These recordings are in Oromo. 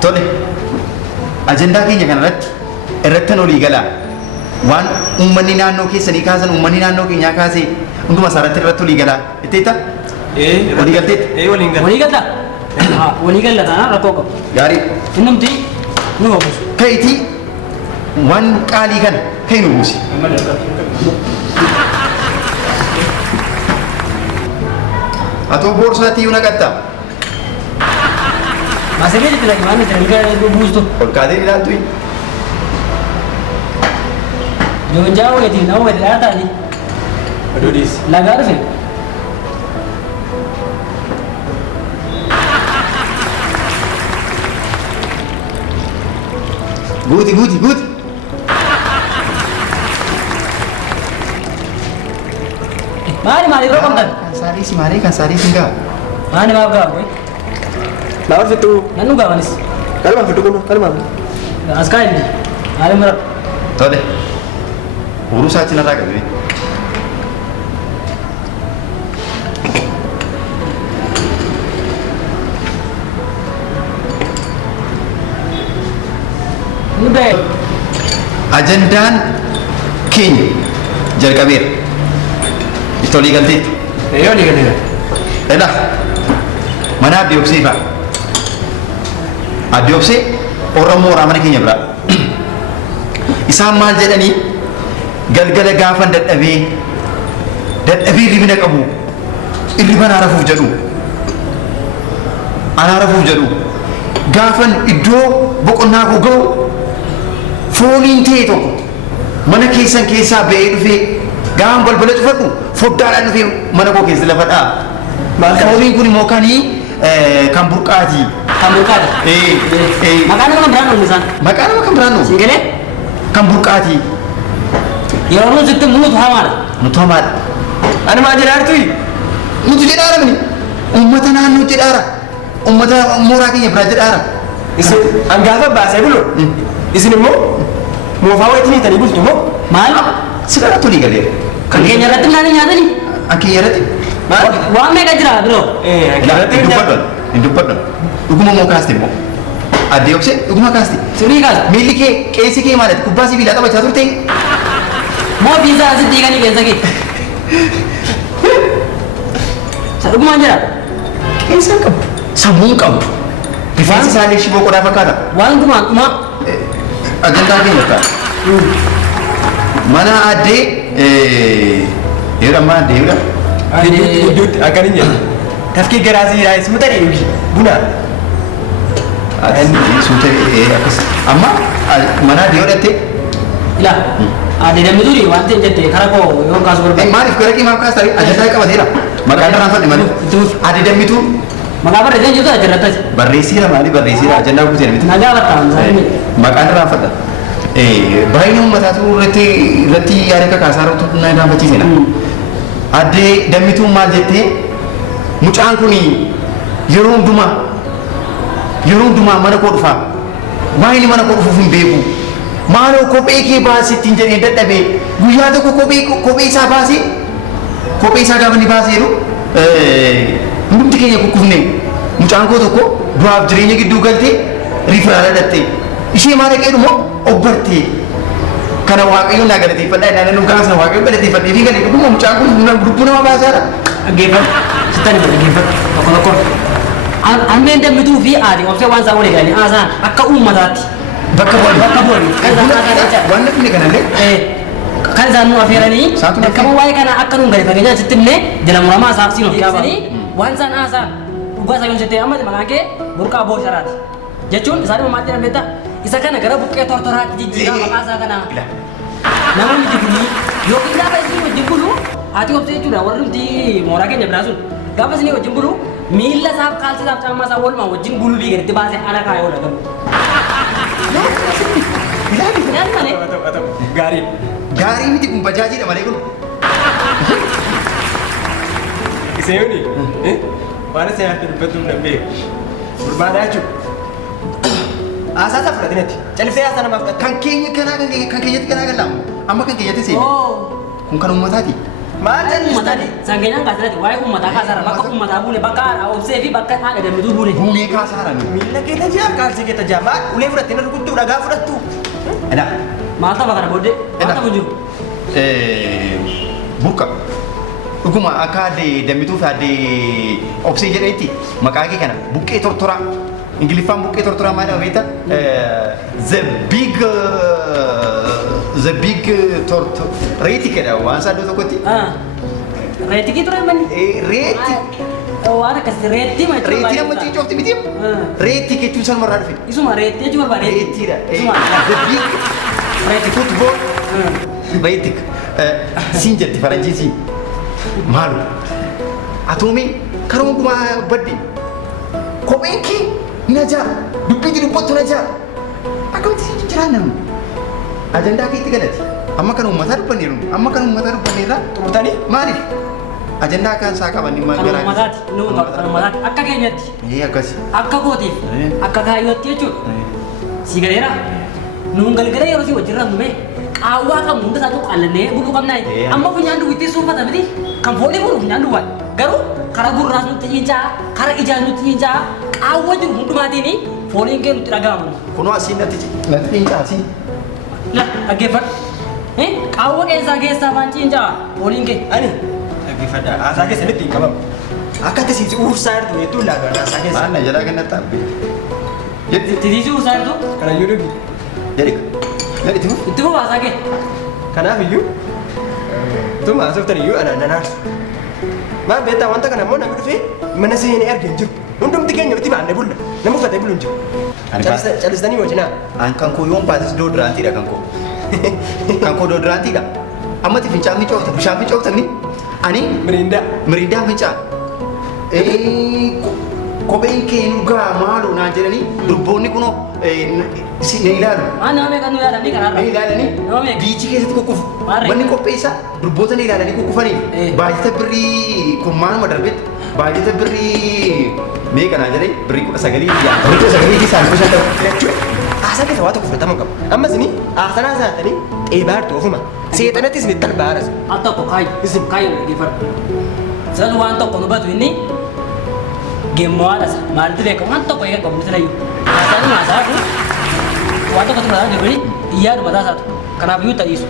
Tole. Ajandaa keenya kanarratti irrattan olii galaa. Waan uummanni naannoo keessanii kaasan uummanni naannoo keenyaa kaasee hunduma isaarratti irratti olii galaa. Itteetta? Olii galteetta? Waliin gala. Walii galta? Walii galla taanaan rakkoo qabu. Gaarii. Innumti nu hoobusu. Ka'itii waan qaalii kana ka'i nu buusi. Atoo boorsaatti iyyuu naqattaa? Masirrii itti lagi waan itti buustu. Ol kaatee ilaaltu hin? Joonjaa wayitii nama wayii dhaa taati. Aduudis. Lagaa dhufe. Guuti. Maali yeroo qabdan? Kan saarii si gaa. Maali maaf gaafa koyi? Lawan fitu. Nannu gaafanis. Kalma fitu kuno kalma. Askaa inni. Maali mura? Tole. Uruu isaa cinarraa qabee. Inni ba'e. Ajandaan keenya jalqabeera. Itti olii galteetti. Olii galeera. Edha. Mana Addee Obsee fa'a. Addee Obsee Oromoo mana keenya biraa. Isaan maal jedhanii galgala gaafan dadhabee hirribina qabu hirriban arafuuf jedhu. Ana arafuuf jedhu. Gaafan iddoo boqonnaa koo ga'u fooniin ta'e tokko mana keessan keessaa ba'ee dhufee gaafan balbala cufadhu foddaadhaan dhufee mana koo keessa lafa dha'a. Fooniin kun immoo kan burqaati. Kan burqaati? Maqaan nama kan biraan oolu isaan? Maqaan nama kan biraan oolu? Siigalee? Kan burqaati. Yeroo nuti sitti nutu hamaadha. Nutu hamaadha. Ani maal jedhaartu? Nutu jedhaara mini. Uummata naannoo jedhaara. Uummata mooraa keenya biraa jedhaara. Isin hangaafa baasee bulu. Isin immoo moofaa wayitii hiitanii bultu immoo. Maal? Sigaraa tolii galeera. Kan keenya irratti nyaata nyaatanii? Kan keenya irratti? Waan meeqa jira biroo? Hin dubbadhu. Dhuguma moo kaaste immoo? Addee Obsee dhuguma kaaste. Sirrii kaasa. Miilli kee qeessi kee maalati kubbaa sibiilaa taphachaa turte? Moo biizaa asitti hiikanii qeensa kee? Isa dhugumaan jira? Qeensa hin qabu. Sammuu hin qabu. Rifeensi isaallee shiboo qodaa fakkaata. Waan dhumaan dhumaa. Ajandaa keenya ta'a. Mana addee yeroo Addee bira. Idduutti akkanii jedhu. Tafkii garaasii raayis mutanii dhugi buna. Suuta akkas. Amma mana addee godhatte. Ila addee dammi turi waan ta'e jette karaa koo yoo kaasu barbaade. Maaliif gara qimaaf kaas ta'e ajandaa qabateera. Maqaan irraan fadhi malee. Addee dammitu. Maqaa barreessee jirtu ajirrattas. Barreessiira maali barreessiira ajandaa guuteera miti. Nagaa bartaan saayini. Maqaan irraan fadha. Baay'ina uummataatu irratti yaada kakaasaa irratti na gaafatiisena. Addee dammituun maal jettee mucaan kun yeroo hundumaa mana koo dhufaa. Baay'inni mana koo dhufuuf hin beeku. Maaloo kophee kee baasii ittiin jedhee dadhabee guyyaa tokko kophee isaa baasee gaafa inni baasee jiru hundumti keenya kukkufne mucaan koo tokko du'aaf jireenya gidduu galtee riifiraala dhattee ishee maal dhaqee dhumoo obbartee kana waaqayyoon naa galateeffadhaa ilaalan nu gaasna waaqayyoon galateeffadhee fi galee dhuguma mucaan kun lubbuu nama baasaadha. Dhaggeeffadhu sittani dhaggeeffadhu tokko tokko. Ammeen dammituu fi Addee Obsee waan isaan walii galanii haasa'an akka uummataatti. Bakka booni. Kan isaan haasa'an jecha. Waan namni kanallee. Kan isaan nu affeeranii dirqama waa'ee kana akka nuun gadi fageenyaan sitti illee jala muramaa isaaf siin of yaabanii waan isaan haasa'an dhugaa isaa yoon jettee amma maqaan kee burqaa boosharaati. Jechuun isaan maal jedhan beektaa? Isa kana gara buqqee tortoraatti jijjiiraa maqaa isaa kana. Namoonni jibbanii yookiin gaafa isin wajjin bulu Addee Obsee jechuudha warri nuti mooraa keenya biraa sun gaafa isin wajjin bulu miilla isaaf kaalsi isaaf caammaa isaa walumaan wajjin gulubii gaditti baasee ala kaayoo dhagamu. Ilaali malee. Gaarii. Gaarii miti kun bajaajiidha malee kun. Iseeni waan isa yaadde dubbatuun nan beeku. Gurbaadaa jechuudha. Asaasaa fudhatinatti. Callisee haasaa namaaf fudhate. Kan keenyatti kanaa gallaamu. Amma kan keenyatti seeni. Kun kan uummataati. Maal jallisitani? Sangkeenyaan kaasirratti waa'ee uummataa kaasaara bakka uummataa buune bakka obsee fi bakka haadha dambituu buune. Buunee kaasaarani. Miila kee tajaa kaalsii kee tajaa maal ulee fudhattee na rukuttuu dhagaa fudhattu. Ena. Maal tapha kana booddee? Maal tapha jiru? Burqa. Dhuguma akka addee dambituu fi addee obsee jedheetti maqaa kee kana buqqee tortoraa. Ingiliffaan buqqee tortoraa maal jedhama beektaa? The big torto. Reetii kedha waan isaa iddoo tokkotti. Reetii ture manni? Reetii. Waan akkasii reetii ma jechuudha. Reetii nama ciicoofti miti. Reetii jechuun san marraa dhufe. Isuma reetii jechuun barbaade. Reetiidha. The big reetii football. Reetii. Siin jetti faranjii siin. Maalu. Atuumi karuma gumaa badde. Kopheen kee na jaa. Dubbii dubbattu na jaa. Akkamitti jiraan namni. Ajandaa keetti galati. Amma kan uummataa dubbanneeru. Amma kan uummataa dubbanneerra Xumurtanii? maaliif? Ajandaa kan isaa qaban dhimma Kan garaa. uummataati. Kan uummataati. Akka keenyatti. Akkasi. Akka kootiif. Akka kaayyootti jechuudha. Si galeera. Nuun galgala yeroo si wajjin randume qaawwaa qabnu hunda isaa tokko qallannee buqquu qabnaa. Amma funyaan duwwitti suufata miti. Kan foolii fuudhu funyaan duwwaa. Garuu karaa gurraas nutti cincaa, karaa ijaan nutti cincaa, qaawwa jiru hundumaatiin fooliin kee nutti dhaga'amu. Kunoo asiin natti cincaa asii. La dhaggeeffadhu. Qaawwa keessaa waan cincaa fooliin kee. Ani dhaggeeffadha. Haasaa keessanitti hin qabamu. Akka tisiisi uursaa jirtu hedduu laagaa haasaa keessa. Maal na jalaa kennatti dhaabbe. Jetti. Titiisii uursaa jirtu. Kanayyuu dhugi. Jedhi. Jedhi timu. Itti fufa haasaa kee. Kanaaf iyyuu tuma haasoftan iyyuu anaan nanaarsu. Maal beektaa wanta kana immoo namni dhufee mana seenee argee jiru. Hundumti keenya itti baannee bulla. Nama uffatee bulu hin jiru. Calistanii wajjinaa. An kan koo yoon baates doodiraantiidha kan koo. Kan koo doodiraantiidha. Ammatti fincaan fincoofta bishaan fincooftanni. Ani Miriindaa. miriindaa fincaa. Kopheen kee dhugaa maaloo naan jedhanii durboonni kunoo na ilaalu. Waan nama meeqa nu yaadanii Na kanaarra. ilaalanii Nama meeqa? biichii keessatti kukkufu. Maarree. Manni qopheessaa durboota na ilaalanii kukkufaniif baajata birrii kun maaluma darbetti baajata birrii meeqa naan jedhee birrii 19 yaa. Birrii 19 isaan kuusan ta'u. Jechuudha. Haasaa keessa waa tokko fudhatama qabu. Ammas ni haasanaa isaatanii dheebaartu ofuma. Seexanattis ni talbaaras. Al tokko Isin. kaayyoo dhaggeeffadhu. Sana waan tokko nu batu inni gemmoodhasa maalitti beekamu waan tokko eegan qabu mitilayyuu. Haasaan haasaa kun waan tokko tumataa jiru iyyaa dubataa isaatu. Kanaaf iyyuu ta'iisu.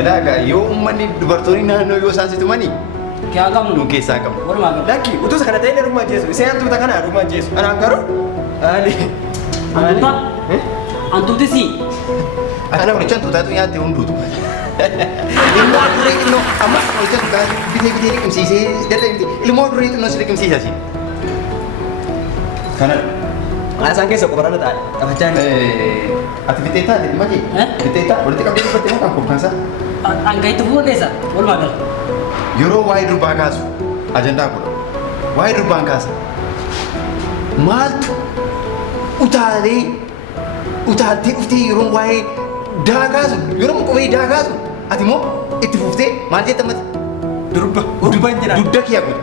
Edaa yoo uummanni dubartoonni naannoo yoo isaan sitummanii Kiyyaa qabnu nu keessaa qabu. walumaa gala. Lakki utuusa kana ta'e dhuma ajjeesu. Iseen hantuuta kana dhuma ajjeesu. Anaan garuu haali. Antuuta antuuti sii. Ana qoricha tuutaatu nyaatte hunduutu. Ilmoo duree xinnoo amma qoricha tuutaatu bitee liqimsiisee dadhabimti. Ilmoo duree xinnoo si liqimsiisa si. Kana Haasaan keessa qobarana taa'e. Taphachaa ni. ati bitee taate dhimma kee? Bitee taate walitti qabdee dubbattee moo kan kurkansa? Hanga itti fuudheessa walumaa gala. Yeroo waa'ee durbaa kaasu ajandaa godha. Waa'ee durbaan kaasa. Maaltu utaaltee dhuftee yeroo waa'ee daakaasu yeroo qubee daakaasu ati immoo itti fuuftee maal jettamati? Durba. Durba hin jedhamu. Dudda kiyya godhe.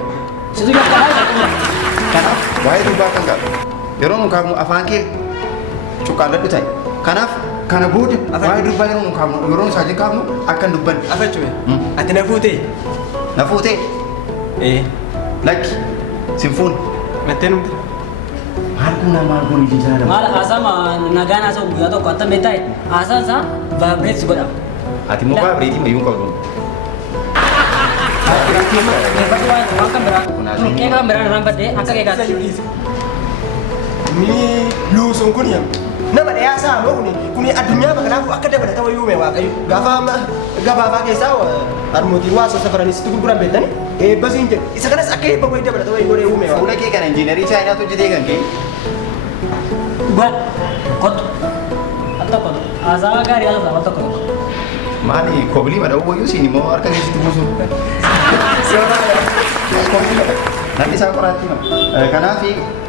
Situ yakkaraa isa Kanaaf waa'ee durbaa kan qabu yeroo nu kaafnu afaan kee cuqqaalladhu ta'e. Kanaaf kana booda waa'ee durbaa yeroo nu kaafnu yeroo nu saajin kaafnu akka hin dubbanne. Afachume. Ati na fuutee. Na fuutee lakki sin fuune. Mattee numti. Maal goonaa maal goonii fi jaalladha. maal haasama nagaan haasa'u guyyaa tokko attam beektaa haasaan isaa vaabireetis godhama. Ati immoo vaabireetii mayyuu qabdu. Dhaggeeffadhu waan kan biraa qeeqa kan biraa irraan baddee akka qeeqaatti. Ni luusuun kun yaa. Nama dhiyaasaa ammoo kuni addunyaa kanaaf akka dabalata wayii uume waaqayyo. Gaafa gabaabaa keessaa harmootiin waa safaranii sitti gurguran beektani eebbasiin jedhu. Isa kanas akka eebba wayii dabalata wayii godhee uume waaqayyo. Fuula kee kana injiinarii chaayinaatu hojjetee kan kee. Dhugaan kottu al tokko haasaa gaarii haasa'u al tokko. Maali kobilii mada'uu wayyuu siin immoo harka keessatti buusu. Namni isaa qoraatti hima. Kanaaf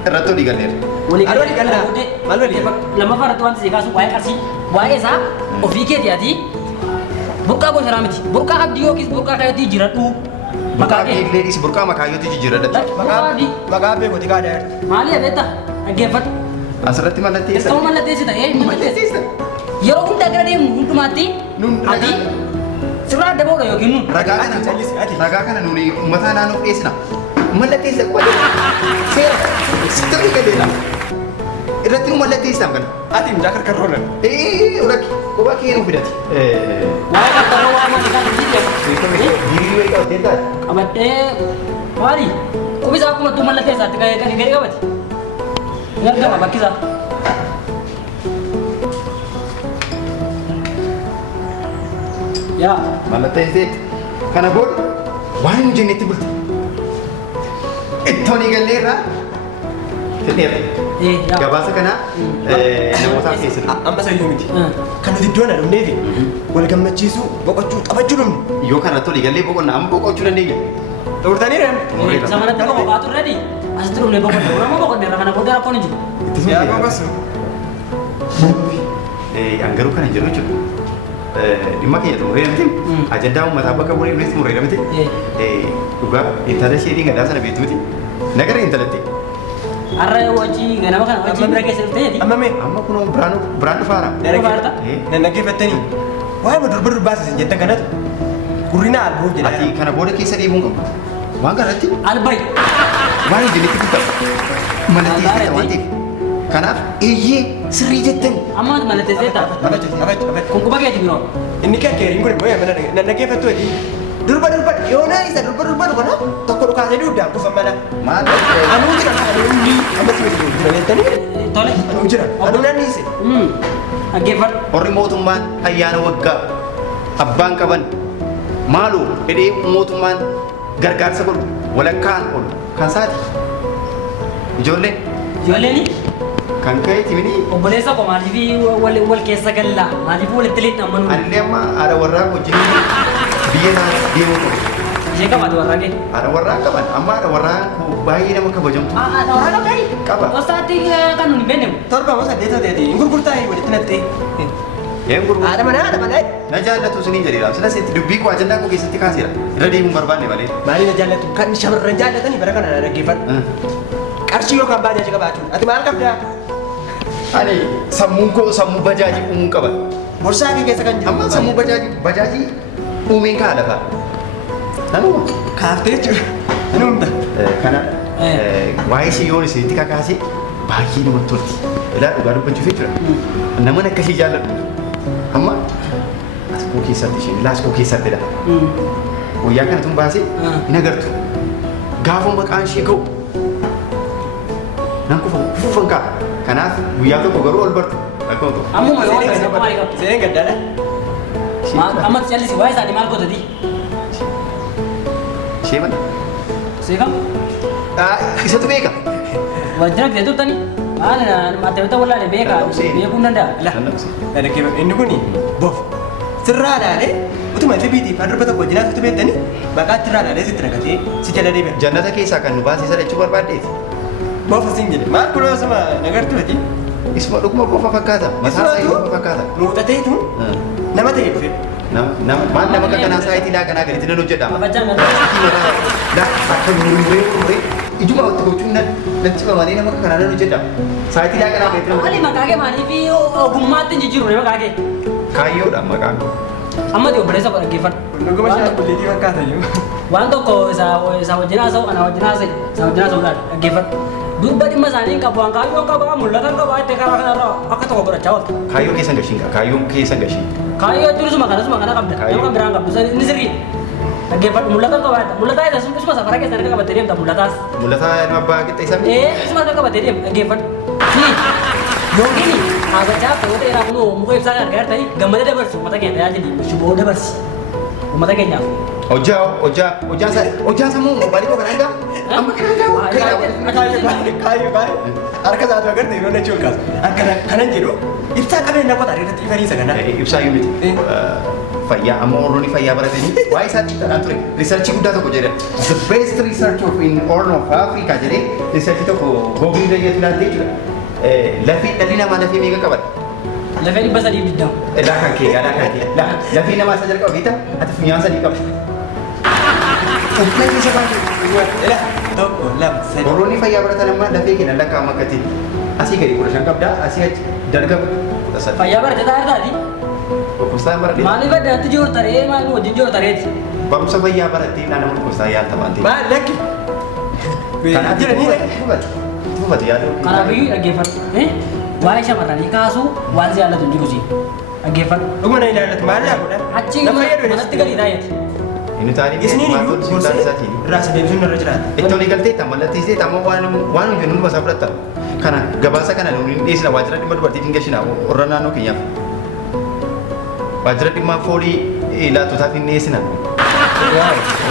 irratti olii galleera. Maal walii gallaa? Maal walii gallaa? Lammaffaa irratti wanti si kaasu waa'ee qarsii waa'ee isaa ofii keetii ati burqaa bosharaa miti burqaa abdii yookiis burqaa kayyootii jiradhu Maqaa kee leedis burqaa makaayyootti jijjiirradha. Maqaa beekoti kaadhaa jirti. Maali abeetta dhaggeeffadhu. Asirratti mallatteessa. Akkama mallatteessita mallatteessa. Yeroo hundaa gara deemu hundumaatti ati Sirraa adda bahuudha yookiin nu. Ragaa kana nuni uummata naannoo dhiyeessina. Mallatteessa qaba. Seera sirrii gadeedha. Irratti nu mallatteessaa kan. Ati mucaa karkarroodha. Urakki kophaa kee nu fidati. Waa'ee karkarroo waa malee kan hojii Dirii wayii qabatee taate. qabattee maali? Qubisaa akkuma tuu mallatteessaatti gadi qabate. Ni argama bakkisaa. Yaa. Mallatteessee kana booda waan hin jennetti bulte. Ittoon eegallee irraa fedheera. Yaa. Gabaasa kana namootaaf keessatti. Amma sayyuu miti. Kan nuti iddoo na dhumneefi wal gammachiisuu boqochuu taphachuu dhumne. Yoo kana tole eegallee boqonnaa amma boqochuu dandeenya. Xumurtaniira. Isa manatti boqoqaatu irratti asitti dhumne boqonne. Nama boqonne irra kana booda rakkoon hin jiru. Yaa boqosu. Angaruu kana jiru jechuudha. Dhimma keenya xumuree miti. Ajandaa uummataa bakka bu'ee dureessi muree miti. Dhugaa intala ishee gadaa sana beektu miti. Nagara intalatti. Har'a wajjii ganama kana wajjii bira keessa dhufteeti. Amma mee. Amma kunoo biraan dhufaara. Nannaggeeffattanii. Waa'ee madur baasisan jettan kanatu. Gurrina alboo jedha. Ati kana booda keessa deemuun qabu. Waan kanatti Albayi. waan hin jennetti dubbata. Mallatteessita waan ta'eef. Kanaaf eeyyee sirrii jettan. Amma mallatteessee ta'a. Kun quba keeti biroo. Inni kakkeeriin kun immoo yaamana nannaggeeffattu hojii. Durba yoona isa durba kana tokko dhukaasee duudaan kufa mana. Maal? Anuu jira anuunni amma si wajjin jira jettanii. Tole. Anuu jira anuu nanniise. Dhaggeeffadhu. Horri mootummaan ayyaana waggaa abbaan qaban maaloo dhedhee mootummaan gargaarsa godhu walakkaan oolu kan saati. Ijoolleen Ijoolleeni kan ka'e timini obboleessa koo maaliif wal keessa gallaa? Maaliif walitti liin ammanuu? anillee amma haadha warraa wajjin biyya naa deemuu qabu. Ishee qabaatu warraa kee. Haadha warraa qaban amma haadha warraa baay'ee nama kabajamtu. Warraa qabdanii? Qaba. Osaatti kan nuti hin beeknemu. Torba moo saddeeta ta'eeti hin gurgurtaa walitti nattee. Een gurguru. Haadha manaa. Na jaallatu sunii jedheera. Silas itti dubbii koo ajandaa koo keessatti kaaseera. Irra deemuun barbaanne malee. Maaliif na jaallatu? Kan shamarran jaallatanii bara kana dhaggeeffadhu. Qarshii yookaan baajaaji qabaachuun. Ati maal qabdaa? Ani sammuun koo sammuu bajaajii uumuun qaba. Borsaa kee keessa kan jiru. Amma sammuu bajaajii uumeen kaa lafa. Nanuma. Kaaftee jechuudha. Inni humna. Kana waa'ee shiyyoon isinitti kakaase baay'ee namatti tolti. Ilaa dhugaa dubbachuuf jechuudha. Namoonni akkasii jaalladhu. Amma as koo keessatti isheen ilaa as koo keessattidha. Guyyaa kana tun baasee hin agartu. Gaafa maqaan ishee ga'u nan kufan kaa. Kanaaf guyyaa tokko garuu ol bartu. Akkuma ta'u. Ammuma yoo ta'e nama maali qabdi? Seeneen gaddaadha. Amma callisi waa'ee isaanii maal gootati? Ishee mana. Seekam? Isatu beeka. Wajjira gidee turtanii? Maali mateewwata wallaalee beekaa beekuu hin danda'a? Inni kuni bof. Sirraa ilaalee utuma itti biitiif adurba tokko wajjin asitti beektanii maqaa sirraa ilaalee sitti rakatee si jala deebi'a. Jannata keessaa kan nu baasisa jechuu barbaaddeeti. Bofa siin jedhe maal kun sama nagartu ati? Isuma dhuguma bofa fakkaata. Mataa isaa bofa fakkaata. Muuxateetu nama ta'e dhufe. Maal nama kanaa saayitii laa kanaa gaditti nan hojjedhama. Abajaan Akka murmuree ijuma watti gochuun natti cimamanii nama kanaa nan hojjedhama. Saayitii laa kanaa gaditti nan Maali maqaa kee maaliif ogummaatti hin jijjiiru maqaa kee? kaayyoodha maqaan koo. Amma ta'e obboleessa koo dhaggeeffadhu. Dhuguma shaakkulleetii fakkaata iyyuu. Waan tokko isa wajjin haasa'u ana wajjin haasa'e isa wajjin haasa'uudhaan dhaggeeffadhu. Dubba dhimma isaanii qabu waan kaayyoo qaba mul'ata qaba itti karaa kanarraa akka tokko godhachaa oolta. Kaayyoo keessan gashiin qaba. Kaayyoo keessan gashiin. Kaayyoo jechuun isuma kana qabda. Nama kan biraan qabdu inni sirrii. Dhaggeeffadhu mul'ata qaba. Mul'ataa isa isuma safara keessan akka qabattee deemta mul'ataas. Mul'ata ilma abbaa qixxeessan. Isuma akka qabattee deemta dhaggeeffadhu. Yookiin haasachaa ta'uu ta'eeraa kunoo muka ibsaa gargaar ta'ii gammada dabarsu uummata keenya tajaajili shiboo dabarsi uummata keenyaaf. Hojjaa sammuu mobaayilii koo kan argaa. Amma kan argaa. Kaayyoo. Harka isaatu agartee yeroo nachii ol kaasu. Kanan jedhu ibsaa qabeenya qotaa irratti ifanii isa kanaa. Ibsaa yoo miti. Fayyaa amma Oromoon fayyaa baratanii waa'ee isaatti xalaan ture. Riisarchii guddaa tokko jedhe. The best research of in Horn of Africa jedhee riisarchii tokko googilii fayyadu ilaaltee jira. Lafii dhalli namaa lafii meeqa qaban? Lafee 320. Laa kan kee. Lafii namaa isa jalqaba beektaa? Ati funyaan sadii qabda. Uffata isa baay'ee. Tokko lama sadii. Oromoon fayyaa baratan amma lafee keenya lakkaa'ama akkatti. Asii gadi 15 qabda, asii achi dalga 13. Fayyaa barate taa'ee taati. Lakkoofsaan baradhee. Maaliif addaatti jiru taree maal wajjin jiru tareeti? Barumsa fayyaa baratee naannoo lakkoofsaan yaalta waan ta'eef. Maal lakki? Kanaaf hubate yaaduu. Kanaafiyyuu dhaggeeffadhu. Waa'ee shamarranii kaasuu waan si jaallatu hin jiru si. Dhaggeeffadhu. Dhuguma na ilaallatu maal laa godha? Achi manatti galii taa'eeti. Inni taa'anii Isiniin iyyuu maatonni gorsee sibiilaa isaatiin. irraa si deebisuun irra jiraata. Itti olii galtee tamma lattiisee tamma waan hojjennu nu basaa fudhatta. Kana gabaasa kana nuyi dhiyeessina waajjira dhimma dubartiitiin gashina warra naannoo keenyaaf. Waajjira dhimma foolii laattootaaf hin dhiyeessina.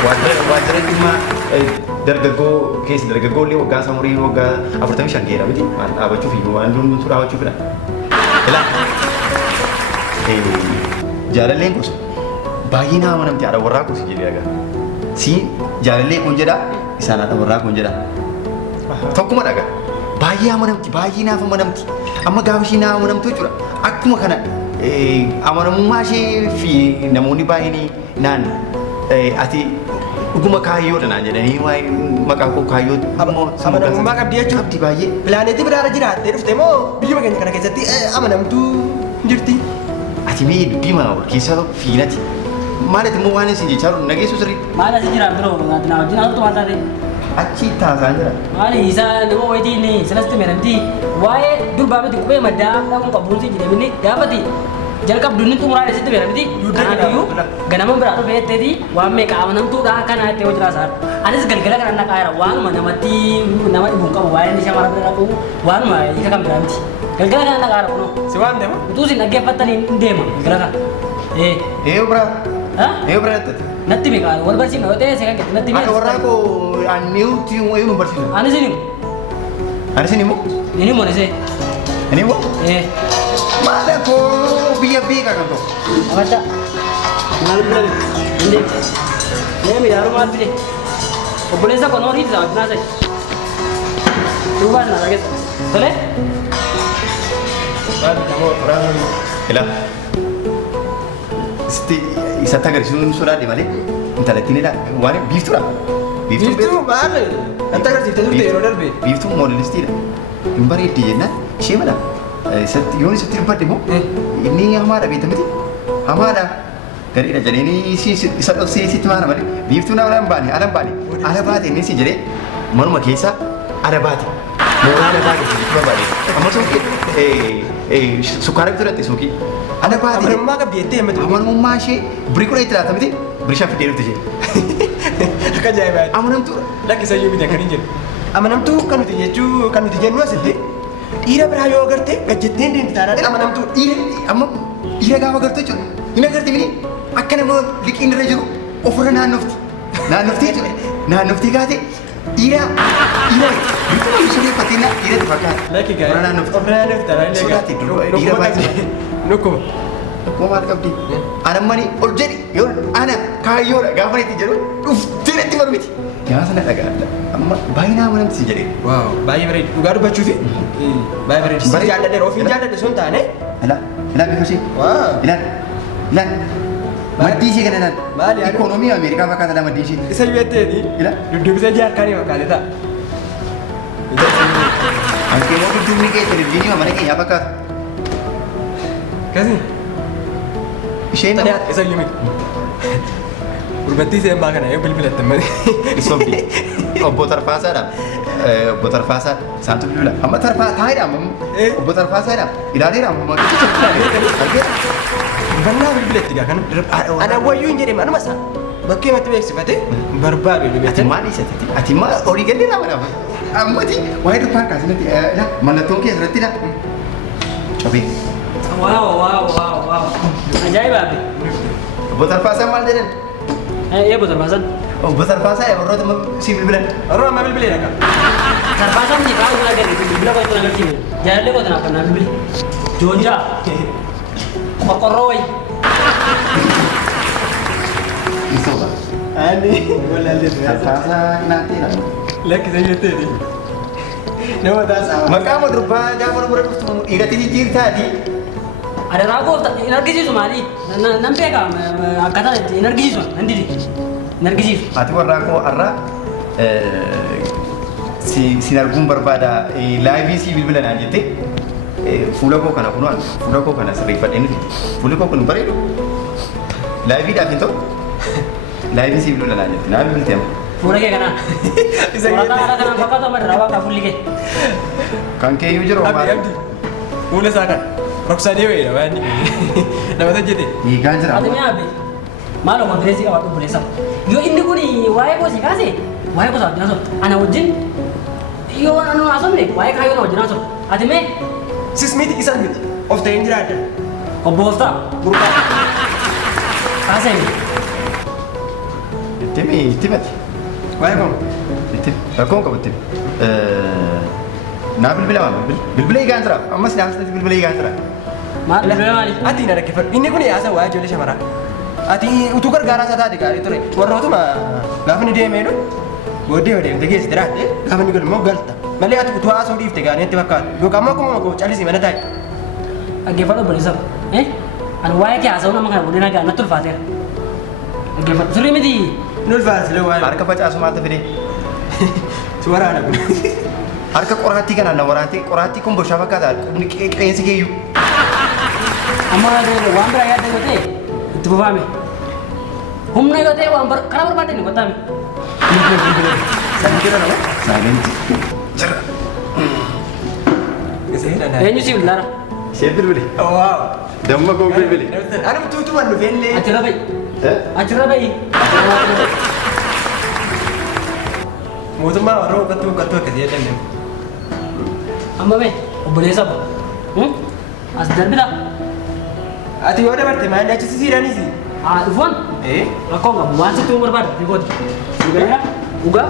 Waajjira dhimma dargaggoo keessa dargaggoollee waggaa samurii waggaa 45 geera miti dhaabachuuf iyyuu waan hundumtuu dhaabachuufidha. Ilaa jaalalleen gosa baay'ee nama amanamti haadha warraa gosi jedhee agarra. Si jaalallee kun jedha isaan haadha warraa kun jedha. Tokkuma dhagaa baay'ee amanamti baay'ee naaf amanamti amma gaafa ishee naaf amanamtu jechuudha akkuma kana amanamummaa ishee fi namoonni baay'een naan ati dhuguma kaayyoodha naan jedhanii waa'ee maqaa koo kaayyoo Amanamummaa qabdi jechuudha. qabdi baay'ee. Pilaaneetii biraarra jiraattee dhufte moo biyya keenya kana keessatti amanamtuu jirti? Ati mee dubbii maa ol keessa fiinati maaliif immoo waan isin jechaa jiru nageessu sirriitti. Maal asii jiraatu biroo na wajjin haasatu waan taate. Achi taasaan jira. Maali isa nama wayitiin sanasti meeramti waa'ee durbaa miti qubee maddaa dhabuun qabuunsi jedhamini gaafati jalqabdu inni xumuraa dhasitti meeramti kanaafiyyuu ganama biraa dhufee jetteeti waan meeqa amanamtuudha kana jettee hojii raasaa anis galgala kana naqaa jira waanuma namatti nama dhibuun qabu waa'ee inni shamara bira dhabu waanuma hiika kan biraa miti galgala kana naqaa jira kunoo Si waan deema? utuu isin dhaggeeffattanii hin deema galgala kana Eeyyuu biraa. ha Eeyyuu biraa jettati. natti beekaa wal barsiifna yoo ta'e seekan ketti natti Akka warraa koo aniiwutti eeyyuu barsiisu. anis hin himu Anis hin himu. hin himu anis Hin himu. Maala koo biyya beekaa kan ta'u. Abacha, maal bira inde, mee midhaanu maal fide, obboleessa koo noon hiitisa wajjin haasa'e. Duubaan na argessa. Tole? Ila. Isatti agarsiisuun sodaadhe malee intalattiin waan biiftuudha. Biiftuu maal? Anta agarsiifte turte yeroo darbe. Biiftuu moodelistiidha. Hin bareeddi jennaan ishee mala. Yoon isatti dubbadde immoo inni hamaadha beekta miti. Hamaadha. Gariidha jedhanii isa dhoksee sitti maana malee biiftuun ala hin baane ala baate inni si jedhee manuma keessa ala baate. Mooraa ala baate sitti barbaade. Amma suuqii sukkaara bituu dhatte suuqii. Ala baate. Amanamummaa qabdi jettee himatu. Amanamummaa ishee birii kudha itti laata miti birishaan fiddee dhufte ishee. Akka ajaa'ibaati. Amanamtuudha. Lakkisayyuu miti akkanii jedhu. Amanamtuu kan nuti jennu asitti dhiira biraa yoo agarte gajjettee deemti taanaadha amanamtuu. Dhiira gaafa agartu jechuudha. Hin agarti mini akka nama liqiin irra jiru ofirra naannofti. Naannoftee jechuudha. Naannoftee kaatee dhiira bifa ibsuudhee fakkeenyaa dhiiratti fakkaata. Lakki gaa'e. Ofirra naannofti. Ofirra naannofti taanaadha. Sodaatti dhiira baay'ee. Nukkuma. Akkuma maal qabdi? Ana mani ol jedhi yoo ana kaayyoodha gaafa itti jedhu dhuftee natti maru miti. Gaafa sana dhagaadha. Amma baay'inaa amanamti si jedhee. Waaw baay'ee bareedu dhugaa dubbachuufi baay'ee bareedu. Si jaalladhe ofiin jaalladhe sun taane. Ilaa bifa ishee. Waaw. Ilaa. Maddii ishee kana ilaali. Maali yaa? Ikoonoomii Ameerikaa fakkaata dha maddii ishee. Isa yuu'etteeti. Ila. Dudduubisa jaarkaanii fakkaate ta'a. Hankee moo dudduubni kee televizyiinii mana keenyaa fakkaata. Kasi. Isheen Tani isa yuu'u miti. Gurbattii isheen baa kana yoo bilbilatte malee. sobdi. Obbo Tarfaasaadha. Obbo Tarfaasaa isaantu bilbila. Amma taa'eedha amma obbo Tarfaasaadha. Ilaaleera amma maqaa ilaalee. Bannaa bilbilatti gaa kana. Ana wayyuu hin jedhee manuma isaa. Bakkee matti beeksifate barbaadu Ati ilmi. maal isatti? Ati maal horii gallee nama nama? Ammati waa'ee dhukkubaa kaasnatti mallattoon kee asirratti dha. Cobee. Waaw. Ajaa'iba abbi. Obbo Tarfaasaa maal jedhan? Eebbo Tarbaasan. Obbo Tarfaasaa warroota si bilbilan. Haroo amma bilbilee dhaqa. Tarbaasan ni kaa'u na gadi bilbila koo itti agarsiisu. Jaalallee koo tanaaf kan naa bilbili. Joonjaa. Qoqqorroo wayi. Isoba. Ani walaalee Tarfaasaa naatteedha. lakkisa jetteeti. Nama taasaa. Maqaa durbaa gaafa nu bira dhuftu dhiiratti jijjiirtaati. Ada raakoo hin argisiisu maali? Nan beekaa akkaataa itti hin argisiisu nan didi. Hin argisiisu. Ati warraa koo har'a sin arguun barbaada laayivii si bilbilanaa jette fuula koo kana kunuun fuula koo kana sirreeffadhee nuti fuulli koo kun bareedu laayiviidhaaf hin ta'u laayivii siif lola naa jetti naa bilbiltee amma. Fuula kee kanaan. Fuula kanaan fakkaatu amma irraa waaqa fuulli kee. Kan keeyyuu jiru Abdi abdi. Fuula isaa kan roksaanii wayii dha waan nama tajjete. hiikaan jira Ati mi'a abbi. Maaloo konfideensii qabaadhu buleessa. Yoo inni kun waa'ee koo si kaase waa'ee koo saabdina sobta. Ana wajjin yoo anu haasofne waa'ee kaayyoo na wajjin haasofta. Ati mee Sis miti isan miti. Of ta'een jiraadha. obbo Gooftaa Burqaa. kaasee mi. itti mati Waa'ee kun. itti rakkoon qabu itti naa bilbila maa bilbila hiikaan jira ammas naamsatti bilbila hiikaan jira. Maal bilbila maali? Ati na rakkifadhu. Inni kun yaasa waa'ee ijoollee shamaraa. Ati utuu gargaaraa isaa taate gaarii ture. Warrootuma gaafa inni deemee dhu booddee deemte geessi jiraate gaafa inni galu immoo galta. Malee ati utuu haasuu dhiifte gaarii itti fakkaatu. Yookaan immoo akkuma callisii mana taa'i. Dhaggeeffadhu buleessa. Ani waa'ee kee haasa'uu nama kana godina gaa natti ulfaateera. Dhaggeeffadhu sirrii miti. Ni ulfaata silee waa'ee. Harka facaasu maaltu fide Si waraana kun. harka qoraattii kanaan na waraantee qoraattii kun boshaa fakkaata qubni qeensi keeyyuu. Amma waan biraa yaadda yoo ta'e itti fufaame. Humna yoo ta'e waan karaa barbaadde ni qottaame. Sani jira nama. Saayilenti jira. Eenyu si billaara? Ishee bilbile Waaw. damma koo bilbile. Ani tuutu waan dhufeellee. Achirra ba'i. Achirra ba'i. Mootummaa warra hubattuu akkasii jedhamne. Amma mee obboleessa ko. As darbita. Ati yoo dabarte maal achi sisiidhaanis? Haa dhufoon. Rakkoon qabu waan sitti barbaadu fi gooti. Sigaraa dhugaa.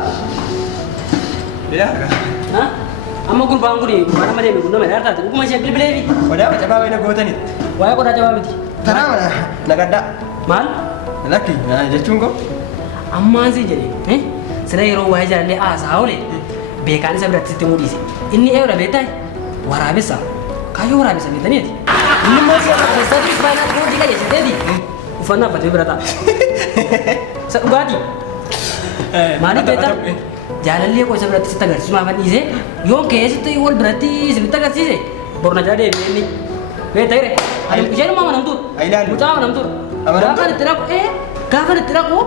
Biraa. Amma gurbaan kun gurbaan nama deeme kun nama dheeraa taate dhuguma ishee bilbilee fi Qodaa cabaa wayina gootanitti. waa'ee qodaa jabaa miti. Taraa mana nagaddaa. Maal? Lakki jechuun koo. Ammaan si jedhee sira yeroo waa'ee jaalallee haasaa oole beekaan isa biratti sitti mudhiise. Inni eeyyoodha beektaa waraabessa kaayyoo waraabessa beektaniiti. Inni immoo si akka keessaa turis baay'inaan boodii qajeelchiteeti. Uffannaa uffatee bira ta'a. Isa dhugaatii. Maaliif beektaa? Jaalallee koo isa biratti sitti agarsiisu maafan dhiise yoon keessatti wal biratti sitti agarsiise borna jala deebi'ee inni beektaa hire isheen immoo amanamtuudha. Mucaa amanamtuudha. Gaafa itti dhaqu gaafa itti dhaqu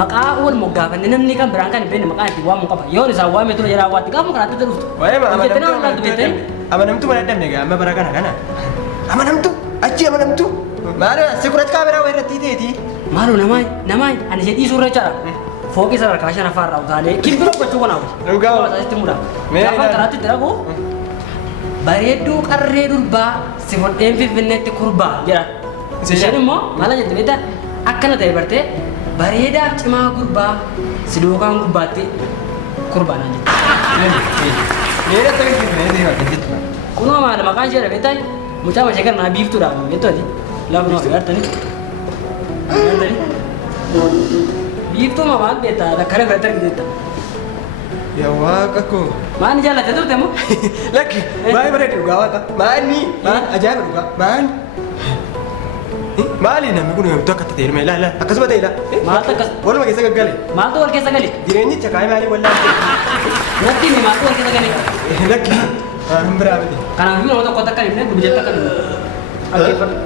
maqaa wal moggaafanne namni kan biraan kan hin beekne maqaa itti waamuu qaba. Yoon isaa waamee ture jedhaa waatti gaafa kanaatti itti dhuftu. Amanamtuu mana dhabne gaa amma bara kana. Amanamtuu achi amanamtuu. Maal sikurat kaameraa wayii irratti ta'eeti. Maaloo namaa ani ishee dhiisuu irra jira. Fooqii sadarkaa shanaffaa irraa utaalee kibbiroo gochuu kanaaf. Dhugaa. Asitti muda. Gaafa kanaatti itti dhaqu bareedduu qarree durbaa si fudheen finfinneetti kurbaa jedha. Isheen immoo maal jette beektaa akkana ta'e bartee bareedaaf cimaa gurbaa si duukaan gubbaatti kurbaa naan jette. Meera ta'e finfinnee deemaa. Kunoo maal maqaan ishee beektaa mucaa mashee kana naa biiftuudha beektooti lafa nuuf gartanii. Biiftuu maal beektaa lakkana biratti argiteetta. Yaa waaqa koo. Maani jaallatte turte immoo? Lakki baay'ee bareedu dhugaa waaqa. Maani ajaa'iba dhugaa. Maani. Maali namni kun yommuu akka ta'e ilma ilaala akkasuma ta'e ilaala. Maaltu akkas? Waluma keessa gaggale. Maaltu wal keessa gale? Jireenyicha kaayee maalii wallaalte. Natti himi maaltu wal keessa gale? Lakki hin biraa miti. Kanaaf nama tokko takka himne gurgurjetta akka himne. Dhaggeeffadhu.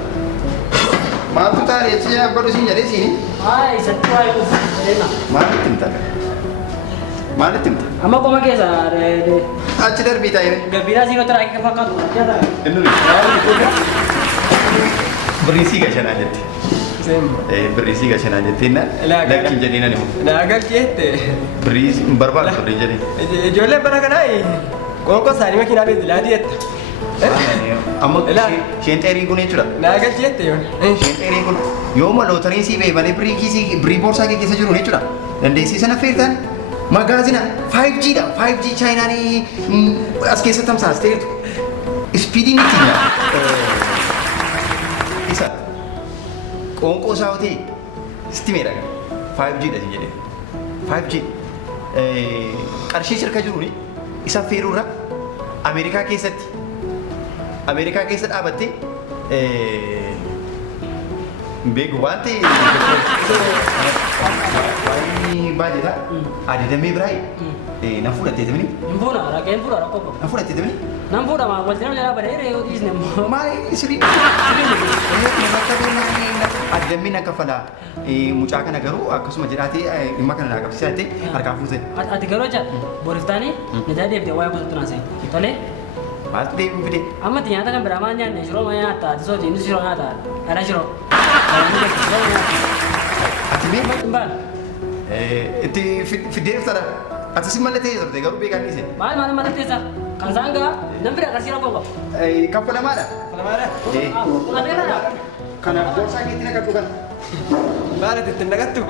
Maaltu taa'ee achi yaabadhu siin jedhee siini Haa isatti waa'ee dhufu. maalitti himta maalitti himta Amma qoma keessa achi darbii taa'ee gabbiidhaa siinoo taraa akka fakkaatu. birriisii gashanaa jette birriisii gashanaa jettiin lakkiin jedhiin ani Naa galcheette. birriisii hin barbaadu birrii jedhiin. Ijoolleen bara kanaa qoonqoo isaanii makiinaa beezilaati jetta. Amma isheen xeerii kun jechuudha. Naa galcheette yoo. Isheen xeerii kun yoo malootarii sii bee malee birrii boorsaa kee keessa jiru jechuudha. Dandeessii sana feertaan magaazina 5G dha 5G chaayinaan as keessa tamsaasteertu. Ispiidiin ittiin isa qoonqoo isaa ta'e sitti meedha 5G dha jedhee 5G qarshii sirka jiruuni isa feeruurra Ameerikaa keessa dhaabattee beeku waan ta'e waa'ee baay'eedha adidamee biraa Na fudhattee tabini? Impuna, rakeen pura rakko. Na fudhattee tabini? Nan pura ma wal jana jana bare re odis ne. Maali sirrii? Addammina kafala mucaa kana garuu akkasuma jedhaatee dhimma kana naa qabsiisaatti harkaa fuute. Ati garuu acha boriftani ne dade de waya kutu tunase. Tole? Maaltu deebiin fide? Amma tinyata kan berama nyaanne shiro ma nyaata ati so jindu shiro nyaata. Ada shiro. Ati mee? Mbal. Itti fidee dhuftadha. Ati si malee ta'ee turte garuu beekaan dhiise. Maal maal teessa? Kan sanga nan bira kasira koko. Kaffalamaadha. Kaffalamaadha? Kana bira. Kana boorsaa keetti naqadhu kana. Maal ati ittiin naqattu?